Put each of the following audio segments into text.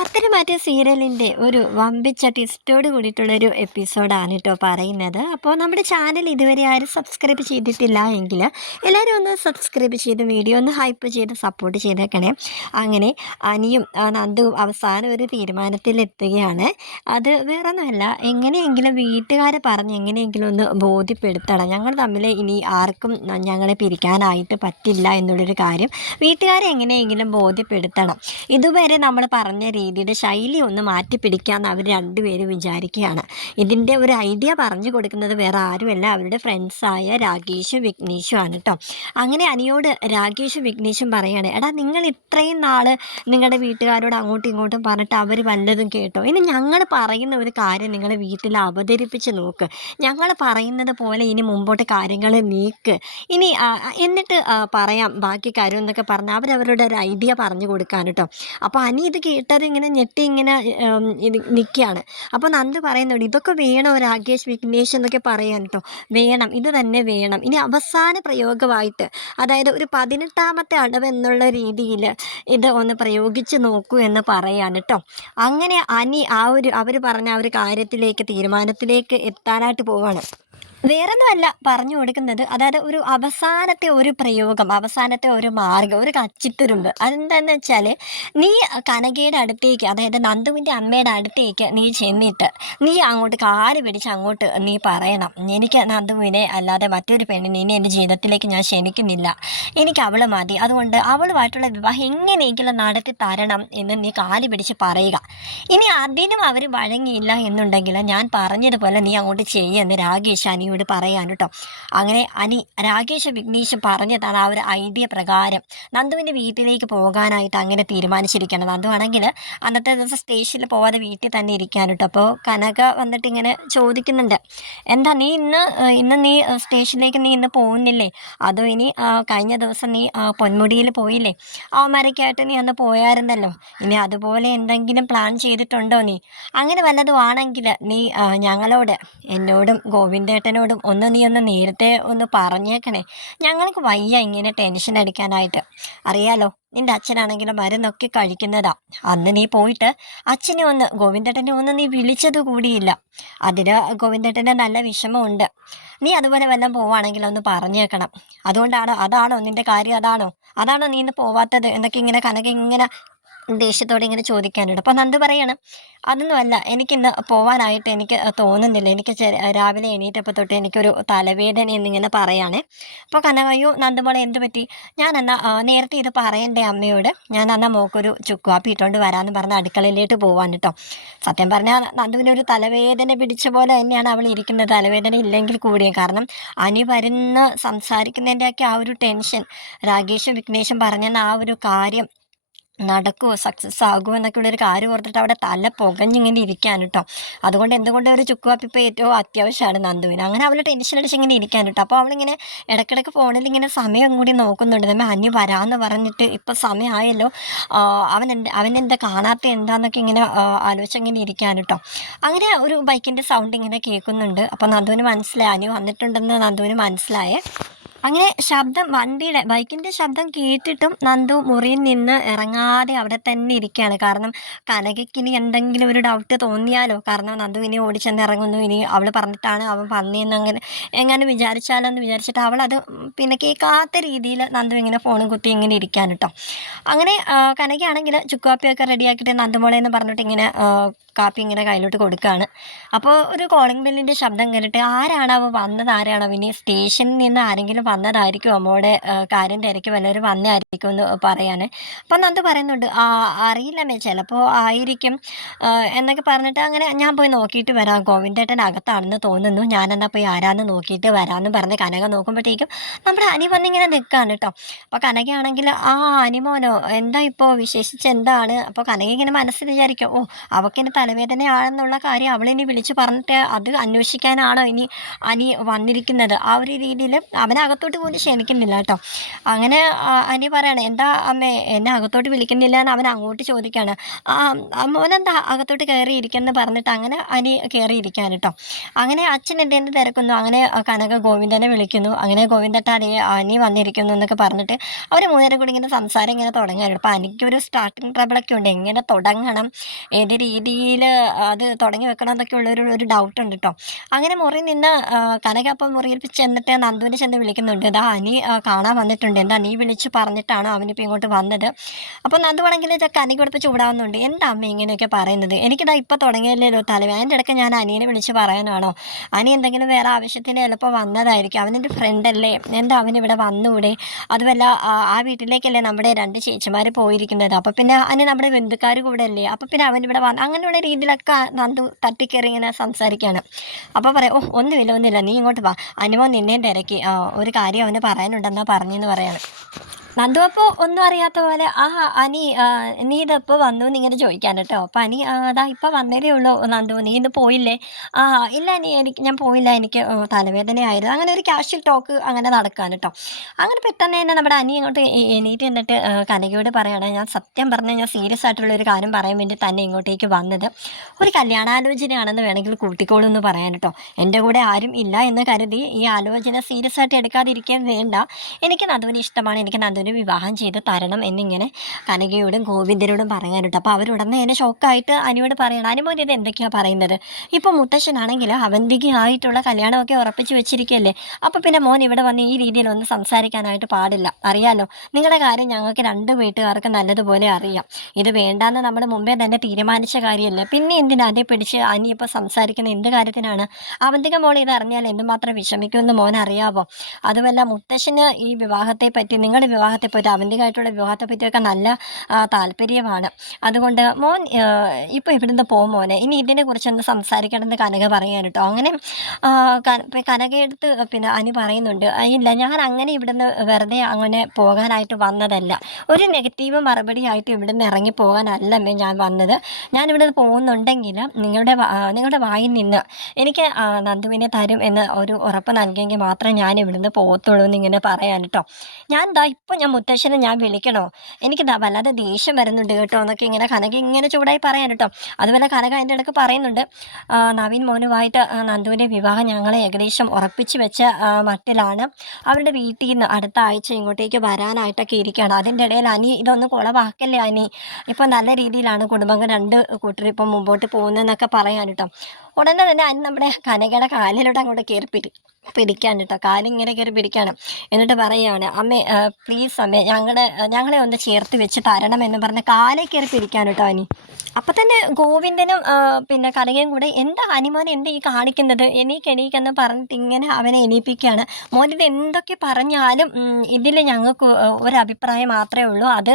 പത്തരമാറ്റ് സീരിയലിൻ്റെ ഒരു വമ്പിച്ച ട്വിസ്റ്റോട് കൂടിയിട്ടുള്ളൊരു എപ്പിസോഡാണ് കേട്ടോ പറയുന്നത്. അപ്പോൾ നമ്മുടെ ചാനൽ ഇതുവരെ ആരും സബ്സ്ക്രൈബ് ചെയ്തിട്ടില്ല എങ്കിൽ എല്ലാവരും ഒന്ന് സബ്സ്ക്രൈബ് ചെയ്ത് വീഡിയോ ഒന്ന് ഹൈപ്പ് ചെയ്ത് സപ്പോർട്ട് ചെയ്തേക്കണേ. അങ്ങനെ അനിയും നന്ദുവും അവസാനം ഒരു തീരുമാനത്തിലെത്തുകയാണ്. അത് വേറൊന്നുമല്ല, എങ്ങനെയെങ്കിലും വീട്ടുകാരെ പറഞ്ഞ് എങ്ങനെയെങ്കിലും ഒന്ന് ബോധ്യപ്പെടുത്തണം, ഞങ്ങൾ തമ്മിൽ ഇനി ആർക്കും ഞങ്ങളെ പിരിക്കാനായിട്ട് പറ്റില്ല എന്നുള്ളൊരു കാര്യം വീട്ടുകാരെ എങ്ങനെയെങ്കിലും ബോധ്യപ്പെടുത്തണം. ഇതുവരെ നമ്മൾ പറഞ്ഞ രീതിയുടെ ശൈലി ഒന്ന് മാറ്റി പിടിക്കാമെന്ന് അവർ രണ്ടുപേരും വിചാരിക്കുകയാണ്. ഇതിൻ്റെ ഒരു ഐഡിയ പറഞ്ഞു കൊടുക്കുന്നത് വേറെ ആരുമല്ല, അവരുടെ ഫ്രണ്ട്സായ രാകേഷും വിഘ്നേഷും ആണ് കേട്ടോ. അങ്ങനെ അനിയോട് രാകേഷും വിഘ്നേഷും പറയാണ്, എടാ നിങ്ങൾ ഇത്രയും നാൾ നിങ്ങളുടെ വീട്ടുകാരോട് അങ്ങോട്ടും ഇങ്ങോട്ടും പറഞ്ഞിട്ട് അവർ വല്ലതും കേട്ടോ? ഇനി ഞങ്ങൾ പറയുന്ന ഒരു കാര്യം നിങ്ങൾ വീട്ടിൽ അവതരിപ്പിച്ച് നോക്ക്, ഞങ്ങൾ പറയുന്നത് പോലെ ഇനി മുമ്പോട്ട് കാര്യങ്ങൾ നീക്ക്, ഇനി എന്നിട്ട് പറയാം ബാക്കി കാര്യം എന്നൊക്കെ പറഞ്ഞ് അവരവരുടെ ഒരു ഐഡിയ പറഞ്ഞു കൊടുക്കാൻ കേട്ടോ. അപ്പോൾ അനി ഇത് കേട്ടത് ഇങ്ങനെ ഞെട്ടി ഇങ്ങനെ ഇത് നിൽക്കുകയാണ്. അപ്പോൾ നന്ദു പറയുന്നുണ്ട്, ഇതൊക്കെ വേണോ രാകേഷ് വിഘ്നേഷ് എന്നൊക്കെ പറയാൻ കേട്ടോ. വേണം, ഇത് തന്നെ വേണം. ഇനി അവസാന പ്രയോഗമായിട്ട്, അതായത് ഒരു 18ാമത്തെ അടവ് എന്നുള്ള രീതിയിൽ ഇത് ഒന്ന് പ്രയോഗിച്ച് നോക്കൂ എന്ന് പറയാണ് കേട്ടോ. അങ്ങനെ അനി അവർ പറഞ്ഞ ആ ഒരു കാര്യത്തിലേക്ക്, തീരുമാനത്തിലേക്ക് എത്താനായിട്ട് പോവാണ്. വേറൊന്നുമല്ല പറഞ്ഞു കൊടുക്കുന്നത്, അതായത് ഒരു അവസാനത്തെ ഒരു പ്രയോഗം, അവസാനത്തെ ഒരു മാർഗം, ഒരു കച്ചിത്തുരുമ്പ്. അതെന്താണെന്ന് വെച്ചാൽ, നീ കനകയുടെ അടുത്തേക്ക്, അതായത് നന്ദുവിൻ്റെ അമ്മയുടെ അടുത്തേക്ക് നീ ചെന്നിട്ട് നീ അങ്ങോട്ട് കാല് പിടിച്ച് അങ്ങോട്ട് നീ പറയണം, എനിക്ക് നന്ദുവിനെ അല്ലാതെ മറ്റൊരു പെണ്ണിനെ ഇനി എൻ്റെ ജീവിതത്തിലേക്ക് ഞാൻ ക്ഷണിക്കുന്നില്ല, എനിക്ക് അവൾ മതി, അതുകൊണ്ട് അവളുമായിട്ടുള്ള വിവാഹം എങ്ങനെയെങ്കിലും നടത്തി തരണം എന്ന് നീ കാല് പിടിച്ച് പറയുക. ഇനി അതിനും അവർ വഴങ്ങിയില്ല എന്നുണ്ടെങ്കിൽ ഞാൻ പറഞ്ഞതുപോലെ നീ അങ്ങോട്ട് ചെയ്യുമെന്ന് രാകേഷ് അനിയോട് പറയാൻ കേട്ടോ. അങ്ങനെ രാകേഷ് വിഘ്നേഷ് പറഞ്ഞതാണ് ആ ഒരു ഐഡിയ പ്രകാരം നന്ദുവിൻ്റെ വീട്ടിലേക്ക് പോകാനായിട്ട് അങ്ങനെ തീരുമാനിച്ചിരിക്കണം. നന്ദു ആണെങ്കിൽ അന്നത്തെ ദിവസം സ്റ്റേഷനിൽ പോവാതെ വീട്ടിൽ തന്നെ ഇരിക്കാൻ കേട്ടോ. അപ്പോൾ കനക വന്നിട്ട് ഇങ്ങനെ ചോദിക്കുന്നുണ്ട്, എന്താ നീ ഇന്ന് നീ സ്റ്റേഷനിലേക്ക് നീ ഇന്ന് പോകുന്നില്ലേ? അതോ ഇനി കഴിഞ്ഞ ദിവസം നീ പൊന്മുടിയിൽ പോയില്ലേ, അവന്മാരൊക്കെ ആയിട്ട് നീ അന്ന് പോയായിരുന്നല്ലോ, ഇനി അതുപോലെ എന്തെങ്കിലും പ്ലാൻ ചെയ്തിട്ടുണ്ടോ നീ? അങ്ങനെ വല്ലതും ആണെങ്കിൽ നീ ഞങ്ങളോട്, എന്നോടും ഗോവിന്ദേട്ടനോടും നീ ഒന്ന് നേരത്തെ ഒന്ന് പറഞ്ഞേക്കണേ, ഞങ്ങൾക്ക് വയ്യ ഇങ്ങനെ ടെൻഷൻ അടിക്കാനായിട്ട്. അറിയാലോ, നിൻ്റെ അച്ഛനാണെങ്കിലും മരുന്നൊക്കെ കഴിക്കുന്നതാ. അന്ന് നീ പോയിട്ട് അച്ഛനെ ഗോവിന്ദേട്ടനെ നീ വിളിച്ചത് കൂടിയില്ല. അതിന് ഗോവിന്ദേട്ടൻ്റെ നല്ല വിഷമമുണ്ട്. നീ അതുപോലെ വല്ലതും പോവുകയാണെങ്കിൽ ഒന്ന് പറഞ്ഞേക്കണം. അതാണോ നിൻ്റെ കാര്യം? അതാണോ നീ ഇന്ന് പോവാത്തത് എന്നൊക്കെ ഇങ്ങനെ കനക ഇങ്ങനെ ദേഷ്യത്തോടെ ഇങ്ങനെ ചോദിക്കാനുണ്ട്. അപ്പോൾ നന്ദു പറയാണ്, അതൊന്നുമല്ല, എനിക്കിന്ന് പോവാനായിട്ട് എനിക്ക് തോന്നുന്നില്ല, എനിക്ക് രാവിലെ എണീറ്റപ്പോൾ തൊട്ട് എനിക്കൊരു തലവേദന എന്നിങ്ങനെ പറയുകയാണേ. അപ്പോൾ കനകയോ നന്ദുമോളെ എന്ത് പറ്റി? ഞാൻ നേരത്തെ ഇത് പറയണ്ടേ അമ്മയോട്? ഞാൻ മോക്കൊരു ചുക്കുവാപ്പി ഇട്ടുകൊണ്ട് വരാമെന്ന് പറഞ്ഞ് അടുക്കളയിലേക്ക് പോവാൻ കേട്ടോ. സത്യം പറഞ്ഞാൽ നന്ദുവിനൊരു തലവേദന പിടിച്ച പോലെ തന്നെയാണ് അവൾ ഇരിക്കുന്നത്, തലവേദന ഇല്ലെങ്കിൽ കൂടിയും. കാരണം അനി വരുന്ന സംസാരിക്കുന്നതിൻ്റെയൊക്കെ ആ ഒരു ടെൻഷൻ, രാകേഷും വിഘ്നേഷും പറഞ്ഞെന്ന ആ ഒരു കാര്യം നടക്കുമോ, സക്സസ് ആകുമോ എന്നൊക്കെയുള്ളൊരു കാര്യം ഓർത്തിട്ട് അവിടെ തല പുകഞ്ഞിങ്ങനെ ഇരിക്കാൻ കേട്ടോ. അതുകൊണ്ട് എന്തുകൊണ്ട് ഒരു ചുക്കുവാപ്പി ഇപ്പോൾ ഏറ്റവും അത്യാവശ്യമാണ് നന്ദുവിന്. അങ്ങനെ അവൾ ടെൻഷൻ അടിച്ച് ഇങ്ങനെ ഇരിക്കാൻ കേട്ടോ. അപ്പോൾ അവളിങ്ങനെ ഇടയ്ക്കിടയ്ക്ക് ഫോണിൽ ഇങ്ങനെ സമയം കൂടി നോക്കുന്നുണ്ട്. നമ്മൾ അന്യ വരാമെന്ന് പറഞ്ഞിട്ട് ഇപ്പോൾ സമയമായല്ലോ, അവനെന്താ കാണാത്ത എന്താന്നൊക്കെ ഇങ്ങനെ ആലോചിച്ചിങ്ങനെ ഇരിക്കാൻ കേട്ടോ. അങ്ങനെ ഒരു ബൈക്കിൻ്റെ സൗണ്ട് ഇങ്ങനെ കേൾക്കുന്നുണ്ട്. അപ്പോൾ നന്ദുവിന് മനസ്സിലായി, അനി വന്നിട്ടുണ്ടെന്ന് നന്ദുവിന് മനസ്സിലായേ. അങ്ങനെ ബൈക്കിൻ്റെ ശബ്ദം കേട്ടിട്ടും നന്ദു മുറിയിൽ നിന്ന് ഇറങ്ങാതെ അവിടെ തന്നെ ഇരിക്കുകയാണ്. കാരണം കനകയ്ക്ക് ഇനി എന്തെങ്കിലും ഒരു ഡൗട്ട് തോന്നിയാലോ, കാരണം നന്ദു ഇനി ഓടിച്ചെന്ന് ഇറങ്ങുന്നു, ഇനി അവൾ പറഞ്ഞിട്ടാണ് അവൻ വന്നതെന്ന് എങ്ങനെ വിചാരിച്ചാലോ എന്ന് വിചാരിച്ചിട്ട് അവളത് പിന്നെ കേൾക്കാത്ത രീതിയിൽ നന്ദു ഇങ്ങനെ ഫോണും കുത്തി ഇങ്ങനെ ഇരിക്കാൻ കേട്ടോ. അങ്ങനെ കനകയാണെങ്കിൽ ചുക്കാപ്പിയൊക്കെ റെഡിയാക്കിയിട്ട് നന്ദുമോളെ എന്ന് പറഞ്ഞിട്ട് ഇങ്ങനെ കാപ്പി ഇങ്ങനെ കയ്യിലോട്ട് കൊടുക്കുകയാണ്. അപ്പോൾ ഒരു കോളിംഗ് ബെല്ലിൻ്റെ ശബ്ദം കേട്ടിട്ട് ആരാണോ ഇനി സ്റ്റേഷനിൽ നിന്ന് ആരെങ്കിലും വന്നതായിരിക്കും, അമ്മോടെ കാര്യം തിരക്കി വല്ലവരും വന്നതായിരിക്കും എന്ന് പറയാൻ. അപ്പം നന്ദു പറയുന്നുണ്ട്, അറിയില്ലമ്മേ, ചിലപ്പോൾ ആയിരിക്കും എന്നൊക്കെ പറഞ്ഞിട്ട് അങ്ങനെ ഞാൻ പോയി നോക്കിയിട്ട് വരാം, ഗോവിന്ദേട്ടൻ അകത്താണെന്ന് തോന്നുന്നു, ഞാനെന്നാൽ പോയി ആരാന്ന് നോക്കിയിട്ട് വരാമെന്ന് പറഞ്ഞ് കനക നോക്കുമ്പോഴത്തേക്കും നമ്മുടെ അനി വന്നിങ്ങനെ നിൽക്കുകയാണ് കേട്ടോ. അപ്പോൾ കനകയാണെങ്കിൽ അനിമോനോ എന്താ ഇപ്പോൾ വിശേഷിച്ച് എന്താണ്? അപ്പോൾ കനക ഇങ്ങനെ മനസ്സിൽ വിചാരിക്കും, അവക്കിന് തലവേദനയാണെന്നുള്ള കാര്യം അവളിനി വിളിച്ച് പറഞ്ഞിട്ട് അത് അന്വേഷിക്കാനാണോ ഇനി അനി വന്നിരിക്കുന്നത്? ആ ഒരു രീതിയിൽ അവനകത്ത് അകത്തോട്ട് പോലും ക്ഷണിക്കുന്നില്ല കേട്ടോ. അങ്ങനെ അനി പറയണേ, എന്താ അമ്മേ എന്നെ അകത്തോട്ട് വിളിക്കുന്നില്ല എന്ന് അവൻ അങ്ങോട്ട് ചോദിക്കുകയാണ്. മോനെന്താ അകത്തോട്ട് കയറി ഇരിക്കുമെന്ന് പറഞ്ഞിട്ട് അങ്ങനെ അനി കയറിയിരിക്കാൻ കേട്ടോ. അങ്ങനെ അച്ഛൻ എന്തെന്ന് തിരക്കുന്നു. അങ്ങനെ കനക ഗോവിന്ദനെ വിളിക്കുന്നു. അങ്ങനെ ഗോവിന്ദട്ട അനി വന്നിരിക്കുന്നു എന്നൊക്കെ പറഞ്ഞിട്ട് അവർ മൂന്നേരം കൂടി ഇങ്ങനെ സംസാരം ഇങ്ങനെ തുടങ്ങാറുണ്ട്. അപ്പോൾ എനിക്കൊരു സ്റ്റാർട്ടിങ് ട്രബിളൊക്കെ ഉണ്ട്, എങ്ങനെ തുടങ്ങണം, ഏത് രീതിയിൽ അത് തുടങ്ങി വെക്കണം എന്നൊക്കെ ഉള്ളൊരു ഡൗട്ട് ഉണ്ട് കേട്ടോ. അങ്ങനെ മുറി നിന്ന് കനക അപ്പം മുറിയിൽ ചെന്നിട്ട് നന്ദുവിനെ ചെന്ന് വിളിക്കുന്നുണ്ട്. ഇതാ അനി കാണാൻ വന്നിട്ടുണ്ട്, എന്താ നീ വിളിച്ച് പറഞ്ഞിട്ടാണോ അവനിപ്പോൾ ഇങ്ങോട്ട് വന്നത്? അപ്പോൾ നന്ദുവാണെങ്കിൽ ഇത് കനികൊടുത്ത് ചൂടാവുന്നുണ്ട്. എന്താ അമ്മ ഇങ്ങനെയൊക്കെ പറയുന്നത്? എനിക്കിതാ ഇപ്പോൾ തുടങ്ങിയല്ലോ തലവേ, അതിൻ്റെ ഇടയ്ക്ക് ഞാൻ അനിയനെ വിളിച്ച് പറയാനാണോ? അനി എന്തെങ്കിലും വേറെ ആവശ്യത്തിന് ചിലപ്പോൾ വന്നതായിരിക്കും, അവനെൻ്റെ ഫ്രണ്ടല്ലേ, എന്താ അവനിവിടെ വന്നുകൂടെ? അതുമല്ല ആ വീട്ടിലേക്കല്ലേ നമ്മുടെ 2 ചേച്ചിമാർ പോയിരിക്കുന്നത്, അപ്പോൾ പിന്നെ അനി നമ്മുടെ ബന്ധുക്കാർ കൂടെ അല്ലേ, അപ്പോൾ പിന്നെ അവനിവിടെ വന്ന് അങ്ങനെയുള്ള രീതിയിലൊക്കെ നന്ദു തട്ടിക്കയറി ഇങ്ങനെ സംസാരിക്കുകയാണ്. അപ്പോൾ പറയാം, ഒന്നുമില്ല നീ ഇങ്ങോട്ട് വാ, അനുമോ നിന്നേം തിരക്കി, ഒരു കാര്യം അവന് പറയാനുണ്ടെന്നാ പറഞ്ഞെന്ന് പറയാണ്. നന്ദു അപ്പോൾ ഒന്നും അറിയാത്ത പോലെ അനി നീ ഇതിപ്പോൾ വന്നു എന്നിങ്ങനെ ചോദിക്കാൻ കേട്ടോ. അപ്പം അനി അതാ ഇപ്പം വന്നതേ ഉള്ളൂ നന്ദു, നീ ഇന്ന് പോയില്ലേ? ഇല്ല അനി ഞാൻ പോയില്ല, എനിക്ക് തലവേദനയായിരുന്നു. അങ്ങനെ ഒരു കാഷ്വൽ ടോക്ക് അങ്ങനെ നടക്കാൻ കേട്ടോ. അങ്ങനെ പെട്ടെന്ന് തന്നെ നമ്മുടെ അനി ഇങ്ങോട്ട് എണീറ്റ് എന്നിട്ട് കനകയോട് പറയാണ്, ഞാൻ സത്യം പറഞ്ഞാൽ ഞാൻ സീരിയസ് ആയിട്ടുള്ളൊരു കാര്യം പറയാൻ വേണ്ടി തന്നെ ഇങ്ങോട്ടേക്ക് വന്നത്. ഒരു കല്യാണാലോചനയാണെന്ന് വേണമെങ്കിൽ കൂട്ടിക്കോളൂ എന്ന് പറയാൻ കേട്ടോ. എൻ്റെ കൂടെ ആരും ഇല്ല എന്ന് കരുതി ഈ ആലോചന സീരിയസ് ആയിട്ട് എടുക്കാതിരിക്കാൻ വേണ്ട, എനിക്ക് നന്ദുവിന് ഇഷ്ടമാണ്, എനിക്ക് നന്ദുവിന് വിവാഹം ചെയ്ത് തരണം എന്നിങ്ങനെ കനകയോടും ഗോവിന്ദനോടും പറയാനിട്ട്. അപ്പോൾ അവരുടനെ തന്നെ ഷോക്കായിട്ട് അനിയോട് പറയണം, അനുമോൻ ഇത് എന്തൊക്കെയാണ് പറയുന്നത്? ഇപ്പോൾ മുത്തശ്ശനാണെങ്കിൽ അവന്തികയായിട്ടുള്ള കല്യാണമൊക്കെ ഉറപ്പിച്ച് വെച്ചിരിക്കുകയല്ലേ, അപ്പോൾ പിന്നെ മോൻ ഇവിടെ വന്ന് ഈ രീതിയിലൊന്നും സംസാരിക്കാനായിട്ട് പാടില്ല. അറിയാലോ, നിങ്ങളുടെ കാര്യം ഞങ്ങൾക്ക് 2 വീട്ടുകാർക്ക് നല്ലതുപോലെ അറിയാം. ഇത് വേണ്ടാന്ന് നമ്മൾ മുമ്പേ തന്നെ തീരുമാനിച്ച കാര്യമല്ലേ, പിന്നെ എന്തിനാ അതേ പിടിച്ച് അനി ഇപ്പോൾ സംസാരിക്കുന്ന എന്ത് കാര്യത്തിനാണ്? അവന്തിക മോൾ ഇത് അറിഞ്ഞാൽ എന്തുമാത്രം വിഷമിക്കുമെന്ന് മോൻ അറിയാവോ? അതുമല്ല മുത്തശ്ശന് ഈ വിവാഹത്തെ പറ്റി, നിങ്ങളുടെ വിവാഹത്തെ പറ്റി, അവന്തികയായിട്ടുള്ള വിവാഹത്തെ പറ്റിയൊക്കെ നല്ല താല്പര്യമാണ്. അതുകൊണ്ട് മോൻ ഇപ്പോൾ ഇവിടുന്ന് പോകും മോനെ, ഇനി ഇതിനെക്കുറിച്ചൊന്ന് സംസാരിക്കണമെന്ന് കനക പറയാൻ കേട്ടോ. അങ്ങനെ കനകയെടുത്ത് പിന്നെ അനി പറയുന്നുണ്ട്, ഇല്ല ഞാൻ അങ്ങനെ ഇവിടുന്ന് വെറുതെ അങ്ങനെ പോകാനായിട്ട് വന്നതല്ല, ഒരു നെഗറ്റീവ് മറുപടി ആയിട്ട് ഇവിടുന്ന് ഇറങ്ങി പോകാനല്ല ഞാൻ വന്നത്. ഞാൻ ഇവിടുന്ന് പോകുന്നുണ്ടെങ്കിൽ നിങ്ങളുടെ വായിൽ നിന്ന് എനിക്ക് നന്ദുവിനെ തരും എന്ന് ഒരു ഉറപ്പ് നൽകിയെങ്കിൽ മാത്രമേ ഞാൻ ഇവിടുന്ന് പോകത്തുള്ളൂ എന്നിങ്ങനെ പറയാൻ കേട്ടോ. ഞാൻ ഇപ്പോൾ ഞാൻ മുത്തശ്ശനെ ഞാൻ വിളിക്കണോ? എനിക്ക് വല്ലാതെ ദേഷ്യം വരുന്നുണ്ട് കേട്ടോ എന്നൊക്കെ ഇങ്ങനെ കനക ഇങ്ങനെ ചൂടായി പറയാൻ കേട്ടോ. അതുപോലെ കനക അതിൻ്റെ ഇടയ്ക്ക് പറയുന്നുണ്ട്, നവീൻ മോനുമായിട്ട് നന്ദുവിൻ്റെ വിവാഹം ഞങ്ങളെ ഏകദേശം ഉറപ്പിച്ച് വെച്ച മട്ടിലാണ്. അവരുടെ വീട്ടിൽ നിന്ന് അടുത്ത ആഴ്ച ഇങ്ങോട്ടേക്ക് വരാനായിട്ടൊക്കെ ഇരിക്കുകയാണ്. അതിൻ്റെ ഇടയിൽ അനി ഇതൊന്നും കുളവാക്കല്ലേ അനി, ഇപ്പം നല്ല രീതിയിലാണ് കുടുംബങ്ങൾ 2 കൂട്ടർ ഇപ്പം മുമ്പോട്ട് പോകുന്നതെന്നൊക്കെ പറയാൻ കേട്ടോ. ഉടനെ തന്നെ അനി നമ്മുടെ കനകയുടെ കാലിലൂടെ അങ്ങോട്ട് കയറി പിടിക്കാൻ കേട്ടോ, കാലിങ്ങനെ കയറി പിടിക്കണം. എന്നിട്ട് പറയുകയാണ്, അമ്മേ പ്ലീസ് അമ്മേ ഞങ്ങളെ ഒന്ന് ചേർത്ത് വെച്ച് തരണം എന്ന് പറഞ്ഞ് കാലേ കയറി പിടിക്കാൻ കേട്ടോ അനി. അപ്പം തന്നെ ഗോവിന്ദനും പിന്നെ കനകയും കൂടെ, എന്താ അനിമോനെ എന്താ ഈ കാണിക്കുന്നത്, എണീക്കെന്ന് പറഞ്ഞിട്ട് ഇങ്ങനെ അവനെ എണീപ്പിക്കുകയാണ്. മോനിത് എന്തൊക്കെ പറഞ്ഞാലും ഇതിൽ ഞങ്ങൾക്ക് ഒരഭിപ്രായം മാത്രമേ ഉള്ളൂ, അത്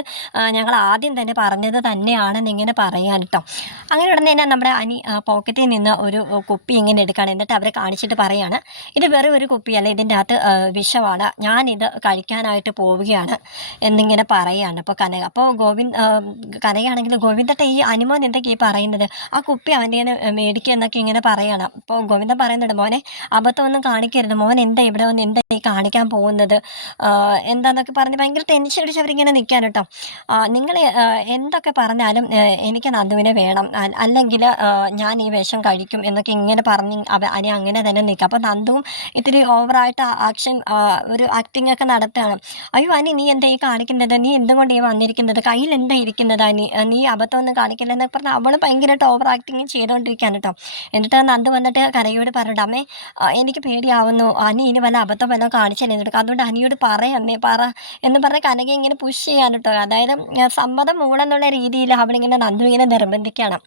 ഞങ്ങൾ ആദ്യം തന്നെ പറഞ്ഞത് തന്നെയാണെന്ന് ഇങ്ങനെ പറയാൻ കേട്ടോ. അങ്ങനെ ഉടനെ തന്നെ നമ്മുടെ അനി പോക്കറ്റിൽ നിന്ന് ഒരു കുപ്പി ഇങ്ങനെ എടുക്കുകയാണ്. എന്നിട്ട് അവരെ കാണിച്ചിട്ട് പറയാണ്, ഇത് വെറും ഒരു കുപ്പിയല്ല, ഇതിൻ്റെ അകത്ത് വിഷമാണ്, ഞാനിത് കഴിക്കാനായിട്ട് പോവുകയാണ് എന്നിങ്ങനെ പറയുകയാണ്. അപ്പോൾ അപ്പോൾ കനകയാണെങ്കിൽ ഗോവിന്ദട്ട ഈ അനുമോൻ എന്തൊക്കെ ഈ പറയുന്നത്, ആ കുപ്പി അവൻ്റെ മേടിക്കുക എന്നൊക്കെ ഇങ്ങനെ പറയണം. അപ്പോൾ ഗോവിന്ദൻ പറയുന്നുണ്ട്, മോനെ അബദ്ധമൊന്നും കാണിക്കരുത്, മോൻ എന്താ ഇവിടെ വന്ന് എന്താ ഈ കാണിക്കാൻ പോകുന്നത് എന്താന്നൊക്കെ പറഞ്ഞ് ഭയങ്കര ടെൻഷൻ അടിച്ച് അവരിങ്ങനെ നിൽക്കാൻ കേട്ടോ. നിങ്ങൾ എന്തൊക്കെ പറഞ്ഞാലും എനിക്ക് നന്ദുവിനെ വേണം, അല്ലെങ്കിൽ ഞാൻ ഈ വിഷം കഴിക്കും എന്നൊക്കെ ഇങ്ങനെ പറഞ്ഞ് അനി അങ്ങനെ തന്നെ നിൽക്കുക. അപ്പോൾ നന്ദുവും ഇത്തിരി ഓവറായിട്ട് ഒരു ആക്ടിങ് ഒക്കെ നടത്തുകയാണ്. അയ്യോ അനി നീ എന്താ ഈ കാണിക്കുന്നത്, നീ എന്തുകൊണ്ട് ഈ വന്നിരിക്കുന്നത്, കയ്യിൽ എന്താ ഇരിക്കുന്നത് അനി, നീ അബദ്ധമൊന്നും കാണിക്കില്ലെന്നൊക്കെ പറഞ്ഞാൽ അവൾ ഭയങ്കരമായിട്ട് ഓവർ ആക്ടിങ് ചെയ്തുകൊണ്ടിരിക്കുകയാണ് കേട്ടോ. എന്നിട്ട് നന്ദു വന്നിട്ട് കനകയോട് പറഞ്ഞിട്ട്, അമ്മേ എനിക്ക് പേടിയാവുന്നു, അനി ഇനി വല്ല അബദ്ധം വല്ലതും കാണിച്ചല്ലേ എന്നിട്ട്, അതുകൊണ്ട് അനിയോട് പറയമ്മേ പറ എന്ന് പറഞ്ഞ് കനക ഇങ്ങനെ പുഷ് ചെയ്യാൻ കേട്ടോ. അതായത് സമ്മതം മൂളെന്നുള്ള രീതിയിൽ അവളിങ്ങനെ നന്ദു ഇങ്ങനെ നിർബന്ധിക്കണം.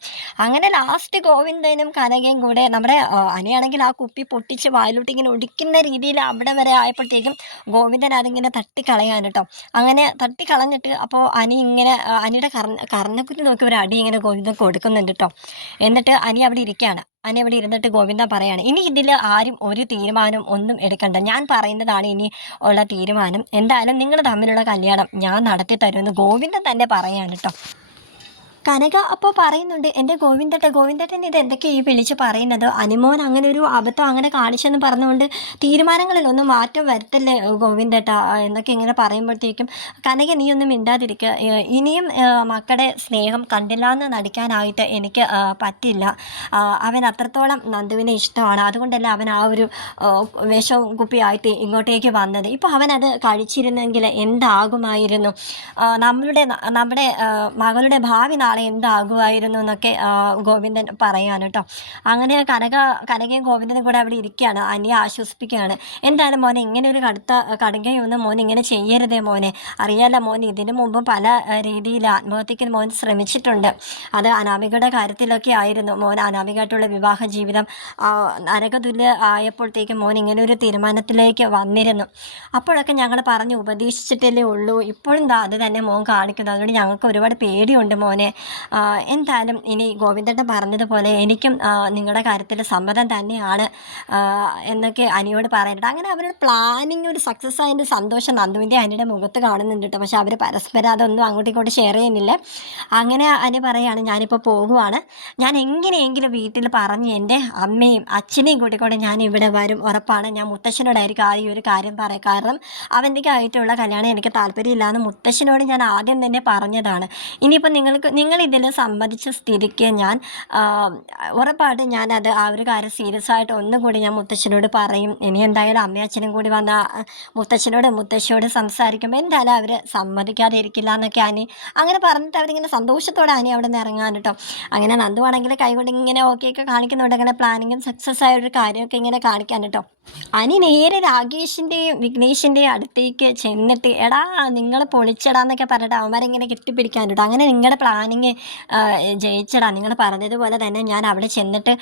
അങ്ങനെ ലാസ്റ്റ് ഗോവിന്ദനും കനകയും കൂടെ നമ്മുടെ അനിയാണെങ്കിൽ ആ കുപ്പി പൊട്ടിച്ച് വായിലോട്ട് ഇങ്ങനെ ഒടിക്കുന്ന രീതിയിൽ അവിടെ വരെ ആയപ്പോഴത്തേക്കും ഗോവിന്ദൻ അതിങ്ങനെ തട്ടിക്കളയാൻ കേട്ടോ. അങ്ങനെ തട്ടിക്കളഞ്ഞിട്ട് അപ്പോൾ അനി ഇങ്ങനെ അനിയുടെ കർണക്കുറ്റി നോക്കി ഒരു അടി ഇങ്ങനെ ഗോവിന്ദൻ കൊടുക്കുന്നുണ്ട് കേട്ടോ. എന്നിട്ട് അനി അവിടെ ഇരിക്കുകയാണ്. അനി അവിടെ ഇരുന്നിട്ട് ഗോവിന്ദ പറയാണ്, ഇനി ഇതിൽ ആരും ഒരു തീരുമാനം ഒന്നും എടുക്കണ്ട, ഞാൻ പറയുന്നതാണ് ഇനി ഉള്ള തീരുമാനം, എന്തായാലും നിങ്ങൾ തമ്മിലുള്ള കല്യാണം ഞാൻ നടത്തി തരുമെന്ന് ഗോവിന്ദൻ തന്നെ പറയാൻ കേട്ടോ. കനക അപ്പോൾ പറയുന്നുണ്ട്, എൻ്റെ ഗോവിന്ദേട്ടൻ ഇത് എന്തൊക്കെയാണ് ഈ വിളിച്ച് പറയുന്നത്? അനിമോൻ അങ്ങനെ ഒരു അബദ്ധം അങ്ങനെ കാണിച്ചെന്ന് പറഞ്ഞുകൊണ്ട് തീരുമാനങ്ങളിലൊന്നും മാറ്റം വരുത്തല്ലേ ഗോവിന്ദേട്ട എന്നൊക്കെ ഇങ്ങനെ പറയുമ്പോഴത്തേക്കും കനക നീ ഒന്നും മിണ്ടാതിരിക്കുക. ഇനിയും മക്കളുടെ സ്നേഹം കണ്ടില്ല എന്ന് നടിക്കാനായിട്ട് എനിക്ക് പറ്റില്ല. അവൻ അത്രത്തോളം നന്ദുവിനെ ഇഷ്ടമാണ്. അതുകൊണ്ടല്ല അവൻ ആ ഒരു വിഷം കുപ്പിയായിട്ട് ഇങ്ങോട്ടേക്ക് വന്നത്. ഇപ്പോൾ അവനത് കഴിച്ചിരുന്നെങ്കിൽ എന്താകുമായിരുന്നു? നമ്മുടെ മകളുടെ ഭാവി നാളെ എന്താകുമായിരുന്നു എന്നൊക്കെ ഗോവിന്ദൻ പറയാണ് കേട്ടോ. അങ്ങനെ കനകയും ഗോവിന്ദനും കൂടെ അവിടെ ഇരിക്കുകയാണ്. അനിയെ ആശ്വസിപ്പിക്കുകയാണ്. എന്തായാലും മോനെ ഇങ്ങനെ ഒരു കടുകയൊന്നും മോൻ ഇങ്ങനെ ചെയ്യരുതേ മോനെ. അറിയാലോ മോൻ ഇതിനു മുമ്പും പല രീതിയിൽ ആത്മഹത്യക്ക് മോൻ ശ്രമിച്ചിട്ടുണ്ട്. അത് അനാമികയുടെ കാര്യത്തിലൊക്കെ ആയിരുന്നു. മോൻ അനാമികയായിട്ടുള്ള വിവാഹ ജീവിതം നരകതുല്യ ആയപ്പോഴത്തേക്കും മോൻ ഇങ്ങനെ ഒരു തീരുമാനത്തിലേക്ക് വന്നിരുന്നു. അപ്പോഴൊക്കെ ഞങ്ങൾ പറഞ്ഞ് ഉപദേശിച്ചിട്ടല്ലേ ഉള്ളൂ. ഇപ്പോഴും അത് തന്നെ മോൻ കാണിക്കുന്നത്. അതുകൊണ്ട് ഞങ്ങൾക്ക് ഒരുപാട് പേടിയുണ്ട് മോനെ. എന്തായാലും ഇനി ഗോവിന്ദേട്ടൻ പറഞ്ഞതുപോലെ എനിക്കും നിങ്ങളുടെ കാര്യത്തിൽ സമ്മതം തന്നെയാണ് എന്നൊക്കെ അനിയോട് പറയുന്നുണ്ട്. അങ്ങനെ അവരുടെ പ്ലാനിങ് ഒരു സക്സസ് ആയതിൻ്റെ സന്തോഷം നന്ദുവിൻ്റെ അനിയുടെ മുഖത്ത് കാണുന്നുണ്ട് കേട്ടോ. പക്ഷെ അവർ പരസ്പരം അതൊന്നും അങ്ങോട്ടും ഇങ്ങോട്ടും ഷെയർ ചെയ്യുന്നില്ല. അങ്ങനെ അനി പറയുകയാണ്, ഞാനിപ്പോൾ പോകുവാണ്. ഞാൻ എങ്ങനെയെങ്കിലും വീട്ടിൽ പറഞ്ഞ് എൻ്റെ അമ്മയും അച്ഛനെയും കൂട്ടിക്കൊണ്ട് ഞാൻ ഇവിടെ വരും, ഉറപ്പാണ്. ഞാൻ മുത്തശ്ശനോടായിരിക്കും ആ ഒരു കാര്യം പറയാം. കാരണം അവൻ്റെക്കായിട്ടുള്ള കല്യാണം എനിക്ക് താല്പര്യമില്ലാന്ന് മുത്തശ്ശനോട് ഞാൻ ആദ്യം തന്നെ പറഞ്ഞതാണ്. ഇനിയിപ്പോൾ നിങ്ങൾ ഇതിൽ സമ്മതിച്ച സ്ഥിതിക്ക് ഞാൻ ഉറപ്പായിട്ട് ഞാനത് ആ ഒരു കാര്യം സീരിയസ് ആയിട്ട് ഒന്നുകൂടി ഞാൻ മുത്തശ്ശനോട് പറയും. ഇനി എന്തായാലും അമ്മയും അച്ഛനും കൂടി വന്ന മുത്തശ്ശിയോട് സംസാരിക്കുമ്പോൾ എന്തായാലും അവർ സമ്മതിക്കാതെ ഇരിക്കില്ല എന്നൊക്കെ അനി അങ്ങനെ പറഞ്ഞിട്ട് അവരിങ്ങനെ സന്തോഷത്തോടെ അനി അവിടെ നിന്ന് ഇറങ്ങാൻ കേട്ടോ. അങ്ങനെ നന്ദു ആണെങ്കിൽ കൈകൊണ്ട് ഇങ്ങനെ ഓക്കെയൊക്കെ കാണിക്കുന്നുണ്ട്. അങ്ങനെ പ്ലാനിങ്ങും സക്സസ് ആയ ഒരു കാര്യമൊക്കെ ഇങ്ങനെ കാണിക്കാൻ കേട്ടോ. അനി നേരെ രാകേഷിൻ്റെയും വിഘ്നേഷിൻ്റെയും അടുത്തേക്ക് ചെന്നിട്ട്, എടാ നിങ്ങൾ പൊളിച്ചടാന്നൊക്കെ പറഞ്ഞിട്ട് അവന്മാരിങ്ങനെ കെട്ടിപ്പിടിക്കാൻ കേട്ടോ. അങ്ങനെ നിങ്ങളുടെ പ്ലാനിങ് ജയിച്ചടാ, നിങ്ങൾ പറഞ്ഞതുപോലെ തന്നെ ഞാൻ അവിടെ ചെന്നിട്ട്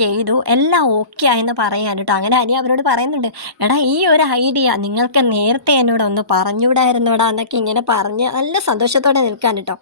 ചെയ്തു, എല്ലാം ഓക്കെ ആയെന്ന് പറയാൻ കേട്ടോ. അങ്ങനെ അനി അവരോട് പറയുന്നുണ്ട്, എടാ ഈ ഒരു ഐഡിയ നിങ്ങൾക്ക് നേരത്തെ എന്നോട് ഒന്ന് പറഞ്ഞുകൂടായിരുന്നോടാ എന്നൊക്കെ ഇങ്ങനെ പറഞ്ഞ് നല്ല സന്തോഷത്തോടെ നിൽക്കാൻ കേട്ടോ.